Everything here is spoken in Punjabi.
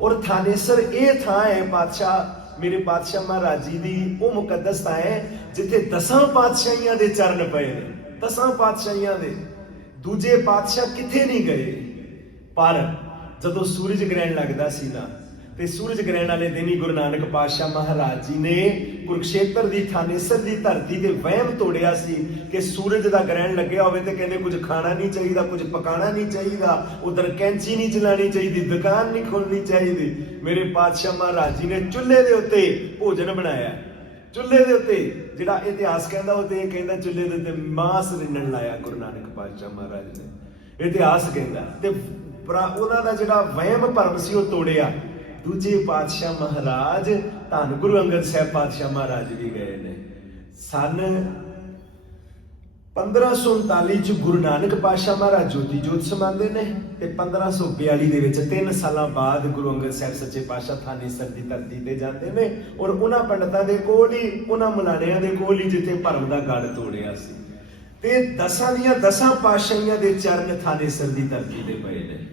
ਔਰ ਥਾਨੇਸਰ ਇਹ ਥਾਂ ਹੈ ਪਾਤਸ਼ਾਹ ਮੇਰੇ ਪਾਤਸ਼ਾਹ ਮਹਾਰਾਜ ਜੀ ਦੀ ਉਹ ਮੁਕੱਦਸ ਥਾਂ ਹੈ, ਜਿੱਥੇ ਦਸਾਂ ਪਾਤਸ਼ਾਹੀਆਂ ਦੇ ਚਰਨ ਪਏ ਨੇ। ਦਸਾਂ ਪਾਤਸ਼ਾਹੀਆਂ ਦੇ। ਦੂਜੇ ਪਾਤਸ਼ਾਹ ਕਿੱਥੇ ਨਹੀਂ ਗਏ? ਪਰ ਜਦੋਂ ਸੂਰਜ ਗ੍ਰਹਿਣ ਲੱਗਦਾ ਸੀ ਨਾ ਤੇ ਸੂਰਜ ਗ੍ਰਹਿਣ ਵਾਲੇ ਦਿਨ ਹੀ ਗੁਰੂ ਨਾਨਕ ਪਾਤਸ਼ਾਹ ਮਹਾਰਾਜ ਜੀ ਨੇ ਕੁਰਕਸ਼ੇਤਰ ਦੀ ਥਾਨੇਸਰ ਦੀ ਧਰਤੀ ਤੇ ਵਹਿਮ ਤੋੜਿਆ ਸੀ ਕਿ ਸੂਰਜ ਦਾ ਗ੍ਰਹਿਣ ਲੱਗਿਆ ਹੋਵੇ ਤੇ ਕਹਿੰਦੇ ਕੁਝ ਖਾਣਾ ਨਹੀਂ ਚਾਹੀਦਾ, ਕੁਝ ਪਕਾਣਾ ਨਹੀਂ ਚਾਹੀਦਾ, ਉਧਰ ਕੈਂਚੀ ਨਹੀਂ ਚਲਾਣੀ ਚਾਹੀਦੀ, ਦੁਕਾਨ ਨਹੀਂ ਖੋਲਣੀ ਚਾਹੀਦੀ। ਮੇਰੇ ਪਾਤਸ਼ਾਹ ਮਹਾਰਾਜ ਜੀ ਨੇ ਚੁੱਲ੍ਹੇ ਦੇ ਉੱਤੇ ਭੋਜਨ ਬਣਾਇਆ। ਚੁੱਲ੍ਹੇ ਦੇ ਉੱਤੇ ਜਿਹੜਾ ਇਤਿਹਾਸ ਕਹਿੰਦਾ ਉਹ ਤੇ ਇਹ ਕਹਿੰਦਾ ਚੁੱਲ੍ਹੇ ਦੇ ਉੱਤੇ ਮਾਸ ਰਿੰਨਣ ਲਾਇਆ ਗੁਰੂ ਨਾਨਕ ਪਾਤਸ਼ਾਹ ਮਹਾਰਾਜ ਨੇ। ਇਤਿਹਾਸ ਕਹਿੰਦਾ ਤੇ ਉਹਨਾਂ ਦਾ ਜਿਹੜਾ ਵਹਿਮ ਭਰਮ ਸੀ ਉਹ ਤੋੜਿਆ। ਦੂਜੇ ਪਾਤਸ਼ਾਹ ਮਹਾਰਾਜ, ਧੰਨ ਗੁਰੂ ਅੰਗਦ ਸਾਹਿਬ ਪਾਤਸ਼ਾਹ ਮਹਾਰਾਜ ਵੀ ਗਏ ਨੇ। ਸਨ 1539 ਚ ਗੁਰੂ ਨਾਨਕ ਪਾਤਸ਼ਾਹ ਮਹਾਰਾਜ ਜੋਤੀ ਜੋਤ ਸਮਾਉਂਦੇ ਨੇ ਤੇ 1542 ਦੇ ਵਿੱਚ 3 ਸਾਲਾਂ ਬਾਅਦ ਗੁਰੂ ਅੰਗਦ ਸਾਹਿਬ ਸੱਚੇ ਪਾਤਸ਼ਾਹ ਥਾਨੇਸਰ ਦੀ ਧਰਤੀ ਤੇ ਜਾਂਦੇ ਨੇ ਔਰ ਉਹਨਾਂ ਪੰਡਤਾਂ ਦੇ ਕੋਲ ਹੀ, ਉਹਨਾਂ ਮੁਲਾਣਿਆਂ ਦੇ ਕੋਲ ਹੀ ਜਿੱਥੇ ਭਰਮ ਦਾ ਗੜ ਤੋੜਿਆ ਸੀ। ਤੇ ਦਸਾਂ ਦੀਆਂ ਦਸਾਂ ਪਾਤਸ਼ਾਹੀਆਂ ਦੇ ਚਰਨ ਥਾਨੇਸਰ ਦੀ ਧਰਤੀ ਤੇ ਪਏ ਨੇ।